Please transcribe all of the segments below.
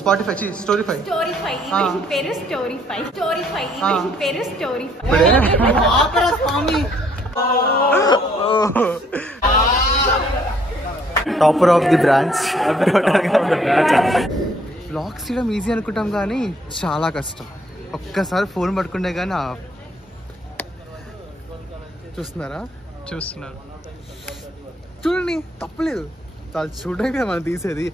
Spotify స్టోరీఫై పేరు Storify పేరు Storify. Topper of the branch. Blogs చేయడం ఈజీ అనుకుంటాం కానీ చాలా కష్టం. ఒక్కసారి ఫోన్ పట్టుకుంటే కానీ చూస్తున్నారు చూడండి, తప్పలేదు. చాలా చూడడానికి మనం తీసేది.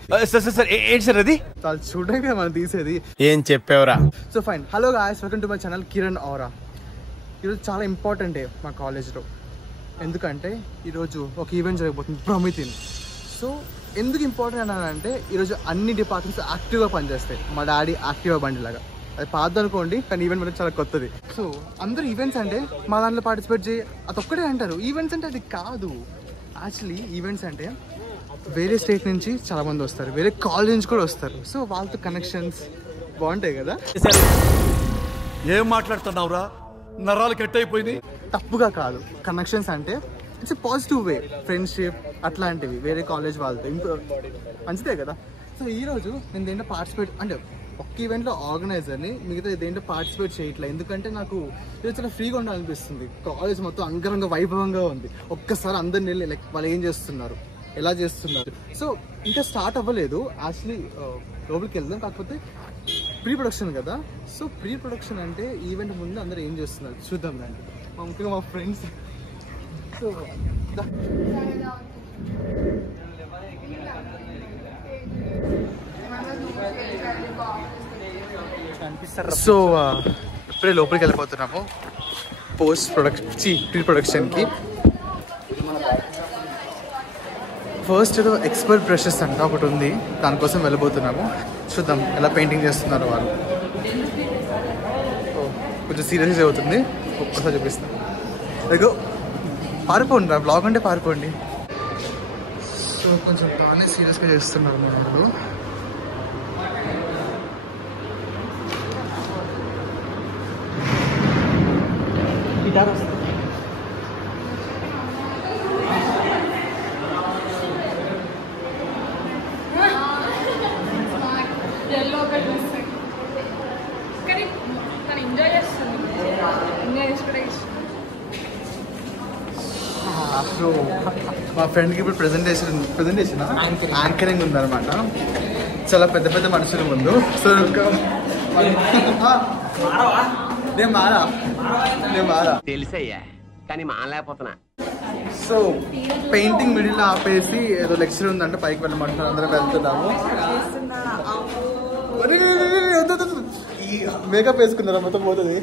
ఏంటి సార్ అది? చాలా చూడడానికి మనం తీసేది. ఏం చెప్పావురా? So fine. Hello guys, welcome to my channel Kiran ఔరా. ఈరోజు చాలా ఇంపార్టెంట్ డే మా కాలేజ్లో. ఎందుకంటే ఈరోజు ఒక ఈవెంట్ జరగబోతుంది, ప్రమితిన్. సో ఎందుకు ఇంపార్టెంట్ అన్నానంటే ఈరోజు అన్ని డిపార్ట్మెంట్స్ యాక్టివ్గా పనిచేస్తాయి. మా డాడీ యాక్టివ్గా బండిలాగా. అది పాత అనుకోండి, కానీ ఈవెంట్ మనకి చాలా కొత్తది. సో అందరూ ఈవెంట్స్ అంటే మా దాంట్లో పార్టిసిపేట్ చేయి అది ఒక్కటే అంటారు. ఈవెంట్స్ అంటే అది కాదు. యాక్చువల్లీ ఈవెంట్స్ అంటే వేరే స్టేట్ నుంచి చాలా మంది వస్తారు, వేరే కాలేజ్ నుంచి కూడా వస్తారు. సో వాళ్ళతో కనెక్షన్స్ బాగుంటాయి కదా. ఏం మాట్లాడుతున్నావురా? నరాలు కట్ అయిపోయింది. తప్పుగా కాదు, కనెక్షన్స్ అంటే ఇట్స్ పాజిటివ్ వే. ఫ్రెండ్షిప్ అట్లాంటివి వేరే కాలేజ్ వాళ్ళతో మంచిదే కదా. సో ఈరోజు నేను దేంట్లో పార్టిసిపేట్ అంటే ఒక్క ఈవెంట్లో ఆర్గనైజర్ని, మిగతా దేంట్లో పార్టిసిపేట్ చేయట్లేదు. ఎందుకంటే నాకు ఈరోజు చాలా ఫ్రీగా ఉండాలనిపిస్తుంది. కాలేజ్ మొత్తం అంగరంగ వైభవంగా ఉంది. ఒక్కసారి అందరిని వెళ్ళి లైక్ వాళ్ళు ఏం చేస్తున్నారు, ఎలా చేస్తున్నారు. సో ఇంకా స్టార్ట్ అవ్వలేదు యాక్చువల్లీ, లోపలికి వెళ్దాం. కాకపోతే ప్రీ ప్రొడక్షన్ కదా. సో ప్రీ ప్రొడక్షన్ అంటే ఈవెంట్ ముందు అందరూ ఏం చేస్తున్నారు చూద్దాం రండి. ముఖ్యంగా మా ఫ్రెండ్స్. సో సో ఇప్పుడే లోపలికి వెళ్ళిపోతున్నాము ప్రీ ప్రొడక్షన్కి. ఫస్ట్ ఏదో ఎక్స్పర్ట్ బ్రషెస్ అంట ఒకటి ఉంది, దానికోసం వెళ్ళిపోతున్నాము. చూద్దాం ఎలా పెయింటింగ్ చేస్తున్నారు వాళ్ళు. కొంచెం సీరియస్గా అవుతుంది, ఒక్కసారి చూపిస్తాను. అదిగో పారిపోండి రా, బ్లాగ్ అంటే పారిపోండి. సో కొంచెం బాగానే సీరియస్గా చేస్తున్నారు వాళ్ళు. సో మా ఫ్రెండ్కి ఇప్పుడు ప్రెజెంటేషన్ యాంకరింగ్ ఉందన్నమాట. చాలా పెద్ద పెద్ద మనుషుల ముందు. సో నేను మారా తెలిసయ్యా, కానీ మానలేకపోతున్నా. సో పెయింటింగ్ మిడిల్ ఆపేసి ఏదో లెక్చర్ ఉందంటే పైకి వెళ్ళమంటున్నారు. అందరం వెళ్తున్నాము. ఈ మేకప్ వేసుకున్నారా మొత్తం పోతుంది.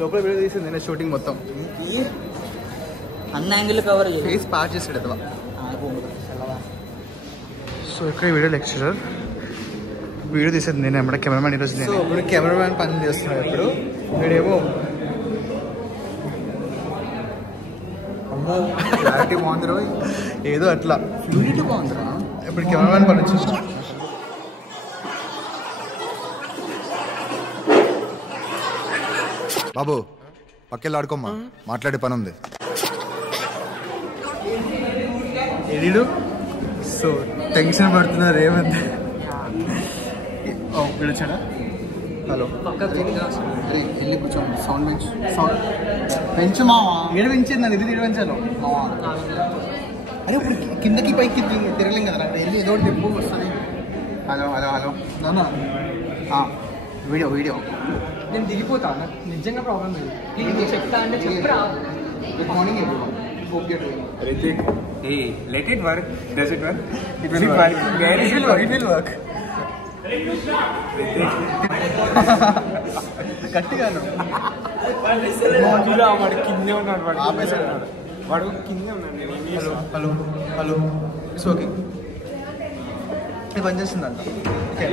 లోపల వీడియో తీసింది నేను, షూటింగ్ మొత్తం అన్న యాంగిల్ కవర్ ఫేస్ పార్ట్ చేసాడు కదా. సో ఇక్కడ వీడియో లెక్చరర్ వీడియో తీసేది నేను, ఎమ్మడ కెమెరామ్యాన్ ఈరోజు నేను. సో ఇప్పుడు కెమెరామ్యాన్ పని చేస్తున్నాడు. ఇప్పుడు వీడేమో క్లారిటీ బాగుందిరా, ఏదో అట్లా ఫ్లూయిడిటీ బాగుందిరా. ఇప్పుడు కెమెరామ్యాన్ పని వచ్చేసి బాబు పక్కెళ్ళి ఆడుకోమ్మా, మాట్లాడే పని ఉంది. ఎడిడు. సో టెన్షన్ పడుతున్నారు ఏమంటే. వచ్చాడా? హలో, వెళ్ళి కూర్చోండి. సౌండ్ పెంచు మావా. ఏడు పెంచింది నన్ను, ఇది పెంచాను. అరే ఇప్పుడు కిందకి పైకి తిరగలేం కదా, వెళ్ళి ఏదో డెబ్బు వస్తుంది. హలో నాన్న, వీడియో నేను దిగిపోతా. నిజంగా ప్రాబ్లం లేదు. ప్లీజ్ చెప్తా అంటే చెప్పరా. Good morning everyone. Hope you're doing well. Hey, let it work. Does it work? It will work. It will work. గట్టిగాను వాడు కిందే ఉన్నాడు. వాడు ఆపేసాడు. వాడు కిందే ఉన్నాడు. Hello it's okay. ఇది పనిచేస్తుందంట. ఓకే,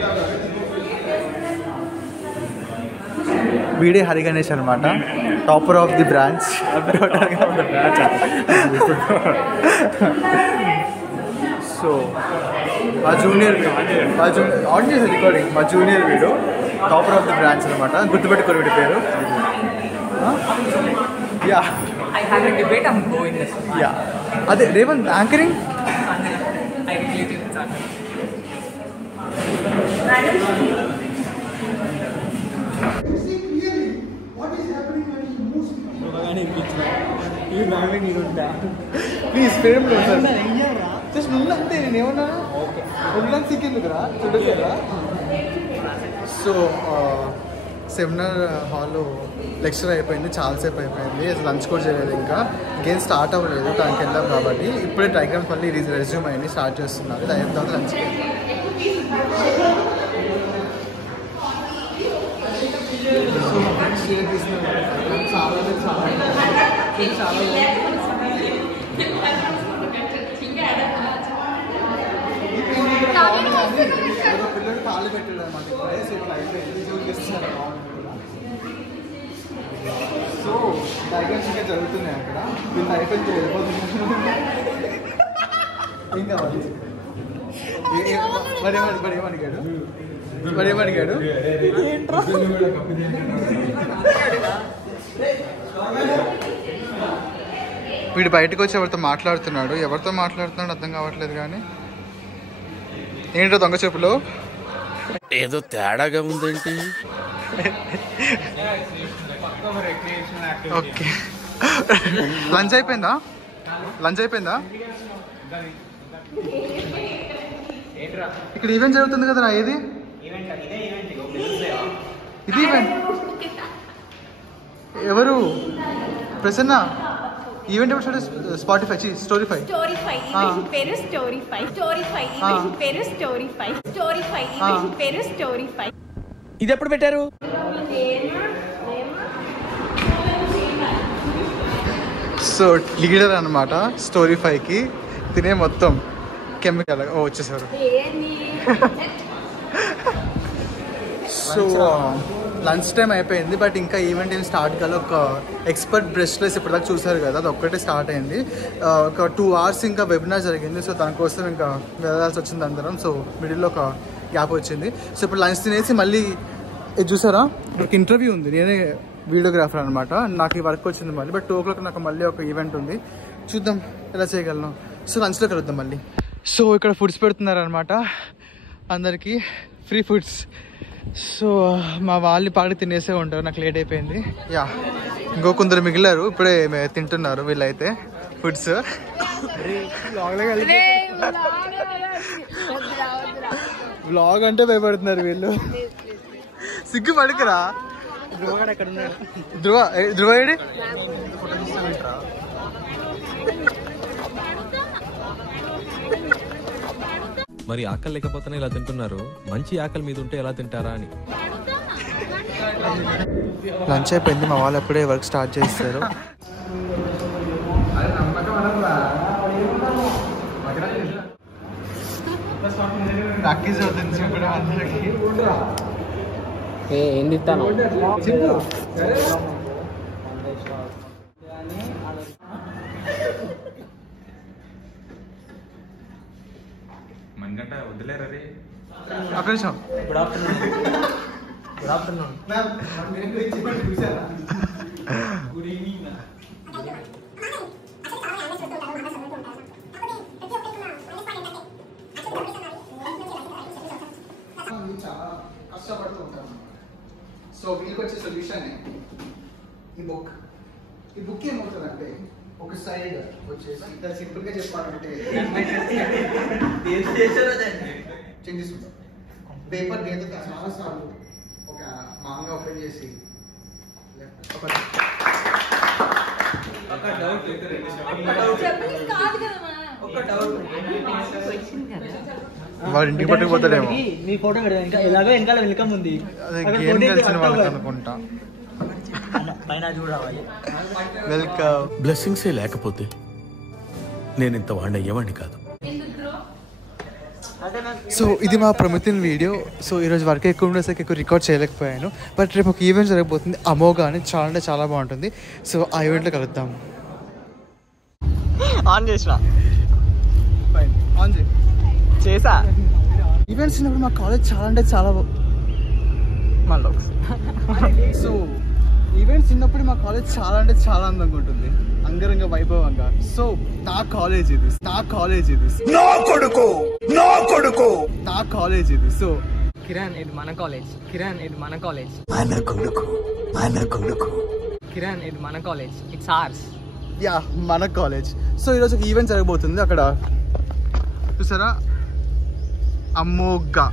వీడే హరి గణేష్ అనమాట, topper of the branch. So మా జూనియర్ ఆన్ చేసే రికార్డింగ్, మా జూనియర్ వీడు టాపర్ ఆఫ్ ది బ్రాంచ్ అనమాట. గుర్తుపెట్టుకోరు వీడి పేరు. Yeah I have a debate, I'm going this one. Yeah అదే Revanth anchoring I related with that. Please frame లో జస్ట్ నువ్వంతే నేను ఏమన్నా ఒళ్ళని సిక్కిందుకురా చూడలేరా. సో సెమినార్ హాల్లో లెక్చర్ అయిపోయింది, చాలాసేపు అయిపోయింది, లంచ్ కూడా చేయలేదు, ఇంకా గేమ్ స్టార్ట్ అవ్వలేదు, దానికి వెళ్ళాం కాబట్టి ఇప్పుడే డయాగ్రామ్స్ మళ్ళీ రెజ్యూమ్ అయింది, స్టార్ట్ చేస్తున్నారు, దాని తర్వాత లంచ్. పిల్లలు కాళ్ళు పెట్టాడు అనమాట ఇప్పుడే. సో ఇప్పుడు అయిపోయింది, చూపిస్తున్నారు. సో డయాగ్రామ్స్ ఇంకా జరుగుతున్నాయి అక్కడ, వీళ్ళు అయిపోయింది వెళ్ళిపోతున్నారు. ఏం కావాలి మరేమడిగాడు వీడు బయటకు వచ్చి ఎవరితో మాట్లాడుతున్నాడు, ఎవరితో మాట్లాడుతున్నాడు అర్థం కావట్లేదు. కానీ ఏంటో దొంగ చెప్పులు ఏదో తేడాగా ఉందేంటి. ఓకే లంచ్ అయిపోయిందా? ఇక్కడ ఈవెంట్ జరుగుతుంది కదా, ఏది ఇది ఈవెంట్? ఎవరు? ప్రసన్న ఈవెంట్ ఎప్పుడు స్పాటిఫై స్టోరీఫై ఈవెంట్ పేరు స్టోరీఫై ఈవెంట్ పేరు స్టోరీఫై. ఇది ఎప్పుడు పెట్టారు? సో లీడర్ అనమాట స్టోరీఫైకి, తినే మొత్తం కెమికల్ వచ్చేసారు. సో లంచ్ టైం అయిపోయింది, బట్ ఇంకా ఈవెంట్ ఏం స్టార్ట్ కాలే. ఒక ఎక్స్పర్ట్ బ్రెస్ట్లెస్ ఇప్పటిదాకా చూసారు కదా, అది ఒక్కటే స్టార్ట్ అయింది. ఒక 2 hours ఇంకా వెబినార్ జరిగింది, సో దానికోసం ఇంకా వెళ్ళాల్సి వచ్చింది అందరం. సో మిడిల్లో ఒక గ్యాప్ వచ్చింది. సో ఇప్పుడు లంచ్ తినేసి మళ్ళీ ఇది చూసారా, ఒక ఇంటర్వ్యూ ఉంది, నేనే వీడియోగ్రాఫర్ అనమాట, నాకు ఈ వర్క్ వచ్చింది మళ్ళీ. బట్ 2 o'clock నాకు మళ్ళీ ఒక ఈవెంట్ ఉంది, చూద్దాం ఎలా చేయగలను. సో లంచ్లో కలుద్దాం మళ్ళీ. సో ఇక్కడ ఫుడ్స్ పెడుతున్నారు అనమాట అందరికీ, ఫ్రీ ఫుడ్స్. సో మా వాళ్ళు పాడి తినేసే ఉంటారు, నాకు లేట్ అయిపోయింది. యా ఇంకో కొందరు మిగిలారు, ఇప్పుడే తింటున్నారు వీళ్ళైతే ఫుడ్స్. వ్లాగ్ అంటే భయపడుతున్నారు వీళ్ళు, సిగ్గు పడుకురా. ధ్రువ ఏడి? మరి ఆకలి లేకపోతేనే ఇలా తింటున్నారు, మంచి ఆకలి మీద ఉంటే ఎలా తింటారా అని. లంచ్ అయిపోయింది, మా వాళ్ళు అప్పుడే వర్క్ స్టార్ట్ చేస్తారు. ప్రాక్టీస్ అవుతుంది ఇప్పుడు అందరికి. ఏంది ఇస్తాను మనకంట వదిలేరా రే. ఒక్క నిమిషం. Good afternoon. Good evening. చాలా కష్టపడుతూ ఉంటాను. సో వీళ్ళకి వచ్చే సొల్యూషన్ ఈ బుక్ ఏమవుతుందంటే, ఒక సైడ్ వచ్చేసి ఇంకా సింపుల్గా చెప్పాలంటే పేపర్ దేంతో చాలా సార్లు ఒక మాంగా ఓపెన్ చేసి వాడు ఇంటికి పట్టుకుపోతాడేమో. మీ ఫోటో ఇంకా ఎలాగో వెనకాల వెల్కమ్ ఉంది, అదే గేమ్ తెలిసిన వాళ్ళకి అనుకుంటా. పైన చూడాలి. వెల్కమ్. బ్లెస్సింగ్సే లేకపోతే నేను ఇంత వాడిన అయ్యేవాడిని కాదు. సో ఇది మా ప్రమితిన్ వీడియో. సో ఈరోజు వర్క్ ఎక్కువ ఉండేసరికి ఎక్కువ రికార్డ్ చేయలేకపోయాను, బట్ రేపు ఒక ఈవెంట్ జరగబోతుంది అమోఘా అని, చాలా అంటే చాలా బాగుంటుంది. సో ఆ ఈవెంట్లో కలుద్దాం. ఆన్ చేసిన ఆన్ చేసా. ఈవెంట్స్ ఉన్నప్పుడు మా కాలేజ్ చాలా అంటే చాలా సో ఈవెంట్స్ ఉన్నప్పుడు మా కాలేజ్ చాలా అంటే చాలా అందంగా ఉంటుంది. అంగరంగ వైభవంగా. సో నా కాలేజ్ ఇది, నా కాలేజ్ ఇది, నా కాలేజ్ ఇది. సో కిరణ్ ఇది మన కాలేజ్, కిరణ్ ఇది మన కాలేజ్, కిరణ్ ఇది మన కాలేజ్, ఇట్స్ ఆర్స్. యా మన కాలేజ్. సో ఈరోజు ఒక ఈవెంట్ జరగబోతుంది అక్కడ, చూసారా, అమ్మోగ్గా.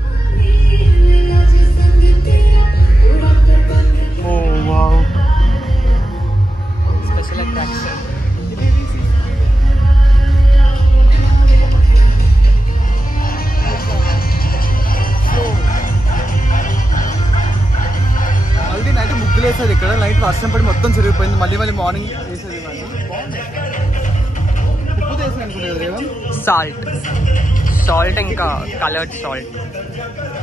Oh wow, special attraction. Already night ముగ్గులు వేసేది ఇక్కడ, నైట్ వర్షం పడి మొత్తం చెరిగిపోయింది. మళ్ళీ మార్నింగ్ వేసేది. ఉప్పు వేసేది అనుకుంటుంది రేవం, సాల్ట్, సాల్ట్ ఇంకా కలర్డ్ సాల్ట్.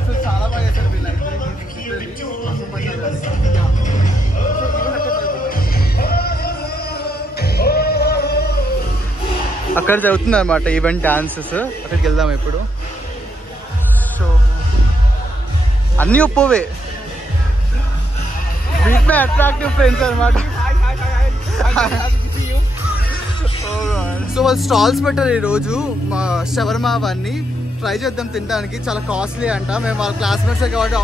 సో చాలా బాగా చేశారు వీళ్ళు అయితే. అక్కడ జరుగుతుంది అనమాట ఈవెంట్, డాన్సెస్. అక్కడికి వెళ్దాం ఇప్పుడు. సో అన్నీ ఉప్పువే, వీటినే అట్రాక్టివ్ ఫ్రెండ్స్ అనమాట. సో వాళ్ళు స్టాల్స్ పెట్టారు ఈరోజు, మా షవర్మా అవన్నీ ట్రై చేద్దాం తినడానికి. చాలా కాస్ట్లీ అంట. మేము వాళ్ళ క్లాస్మేట్స్ కాబట్టి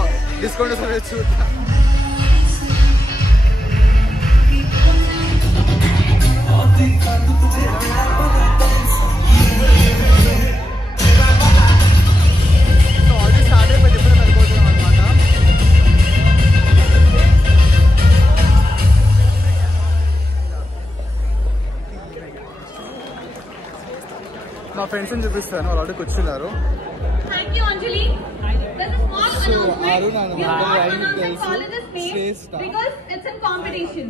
డిస్కౌంట్ వస్తే చూద్దాం. ఆల్రెడీ స్టార్ట్ అయిపోయింది, ఇప్పుడు వెళ్ళిపోతున్నాం అనమాట. మా ఫ్రెండ్స్ని చూపిస్తాను, వాళ్ళు ఆల్రెడీ కూర్చున్నారు. Thank you, Anjali. There's a small So, announcement. Arun and We Amanda want Ryan one of the tells you, college's stay name star. because it's a competition.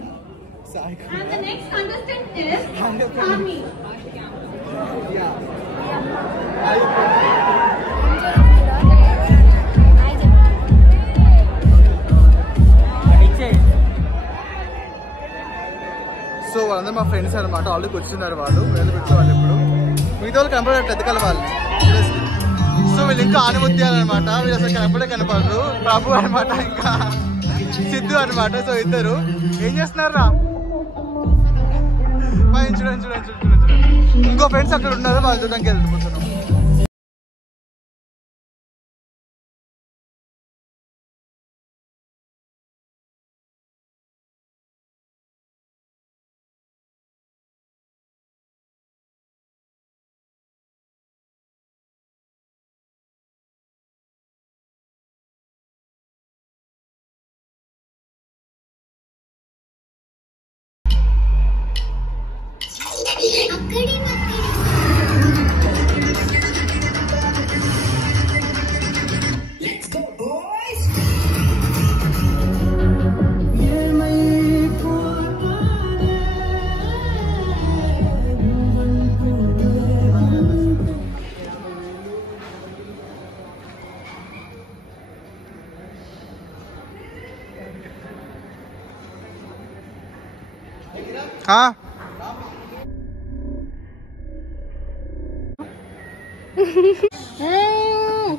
And the next contestant is Sami. So వాళ్ళందరూ మా friends అనమాట, already కూర్చున్నారు. వాళ్ళు కూర్చోవాలి ఇప్పుడు. మిగతా వాళ్ళు కనపడరు, ఎదకాలి వాళ్ళు. సో వీళ్ళు ఇంకా ఆనుమత్యాలన్నమాట, వీళ్ళు అసలు కనపడరు. బాబు అనమాట, ఇంకా సిద్ధు అనమాట. సో ఇద్దరు ఏం చేస్తున్నారా? చూడండి. ఇంకో ఫ్రెండ్స్ అక్కడ ఉన్నారు, వాళ్ళు చూడడానికి వెళ్ళిపోతున్నాం.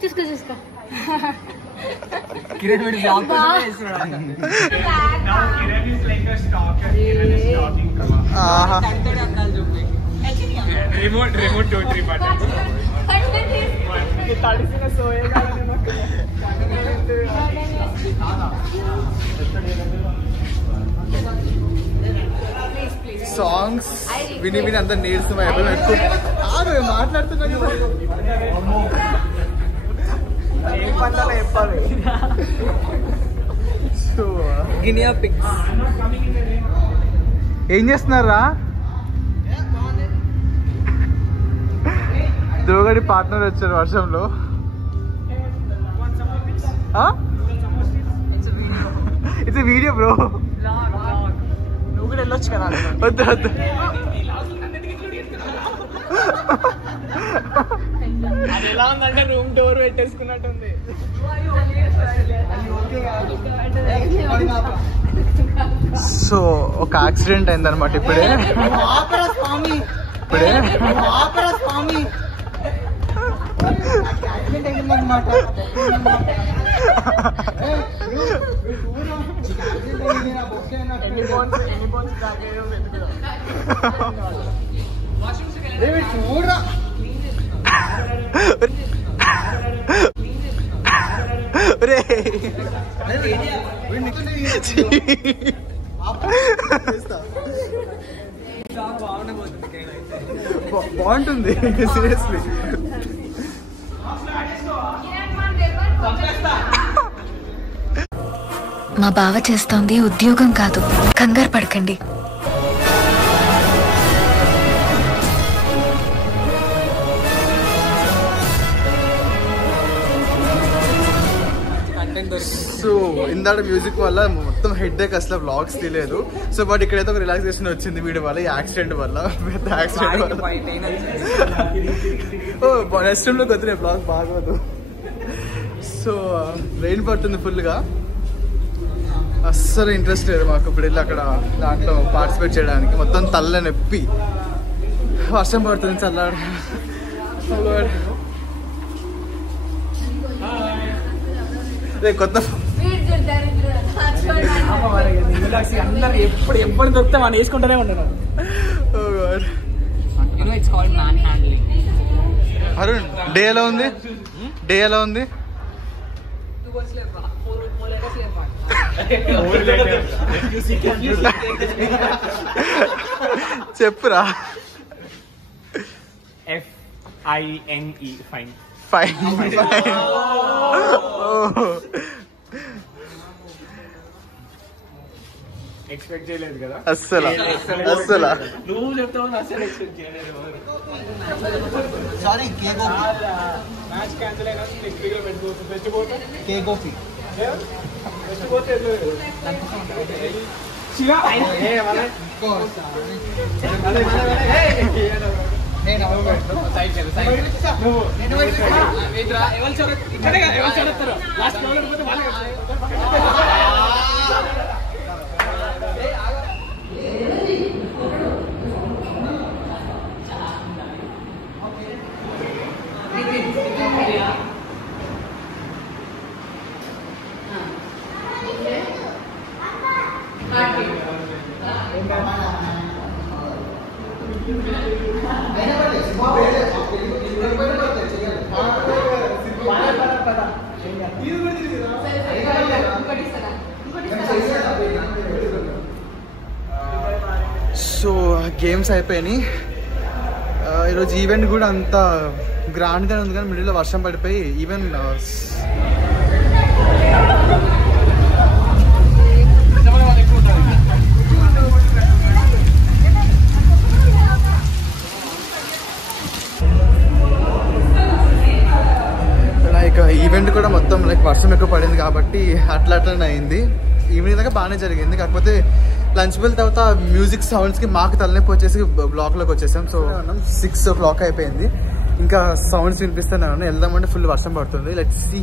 చూసుకో కిరణ్ వీడి బ్లాగ్ చేస్తున్నాడు. Now Kiran is like a stalker. Kiran is stalking Kama. Remote 2-3 buttons. Songs విని అంత నీరసం అయిపోయి మాట్లాడుతున్నా చెప్పాలి. Guinea pigs. ఏం చేస్తున్నారా? ధ్రువగడి పార్ట్నర్ వచ్చారు వర్షంలో. It's video bro. నువ్వు కూడా వెళ్ళొచ్చు కదా. వద్దు అది ఎలా ఉందంటే రూమ్ డోర్ పెట్టేసుకున్నట్టుంది. సో ఒక యాక్సిడెంట్ అయిందనమాట ఇప్పుడే. చూడరా బాగుంటుంది సీరియస్లీ. మా బావ చేస్తోంది ఉద్యోగం కాదు, కంగారు పడకండి. సో ఇందాక మ్యూజిక్ వల్ల మొత్తం హెడ్ ఏక్, అసలు వ్లాగ్స్ తీయలేదు. సో బట్ ఇక్కడైతే ఒక రిలాక్సేషన్ వచ్చింది వీడి వల్ల, ఈ యాక్సిడెంట్ వల్ల, పెద్ద యాక్సిడెంట్ వల్ల. రెస్ట్ రూమ్లోకి వద్దు, వ్లాగ్ బాగోదు. సో రెయిన్ పడుతుంది ఫుల్గా, అస్సలు ఇంట్రెస్ట్ లేదు మాకు ఇప్పుడు వెళ్ళి అక్కడ దాంట్లో పార్టిసిపేట్ చేయడానికి. మొత్తం తల్ల నొప్పి, వర్షం పడుతుంది, చల్లాడు. కొత్త అందరు ఎప్పుడు దొరికితే మనం వేసుకుంటూనే ఉన్నాను. అరుణ్, డే ఎలా ఉంది? డే ఎలా ఉంది? చెప్పురా. FINE fine. ఫైన్. ఎక్స్పెక్ట్ చేయలేదు కదా అస్సలు అస్సలు. నువ్వు చెప్తావు, అసలు ఎక్స్పెక్ట్ చేయలేదు. సారీ, మ్యాచ్ క్యాన్సిల్ అయినా నెక్స్ట్ వీక్ లో పెట్టుకోవచ్చు. బెస్ట్ పోతే కేగోఫీ బెస్ట్ పోతే శివ సో గేమ్స్ అయిపోయినాయి. ఈరోజు ఈవెంట్ కూడా అంత గ్రాండ్గా ఉంది, కానీ మిడిల్లో వర్షం పడిపోయి ఈవెన్ లైక్ ఈవెంట్ కూడా మొత్తం లైక్ వర్షం ఎక్కువ పడింది కాబట్టి అట్లా అట్లనే అయింది. ఈవినింగ్ దాకా బాగానే జరిగింది, కాకపోతే లంచ్ బెల్ తర్వాత మ్యూజిక్ సౌండ్స్కి మాకు తలనొప్పి వచ్చేసి బ్లాక్లోకి వచ్చేసాం. సో 6 o'clock అయిపోయింది, ఇంకా సౌండ్స్ వినిపిస్తున్నాను. వెళ్దామంటే ఫుల్ వర్షం పడుతుంది. Let's see.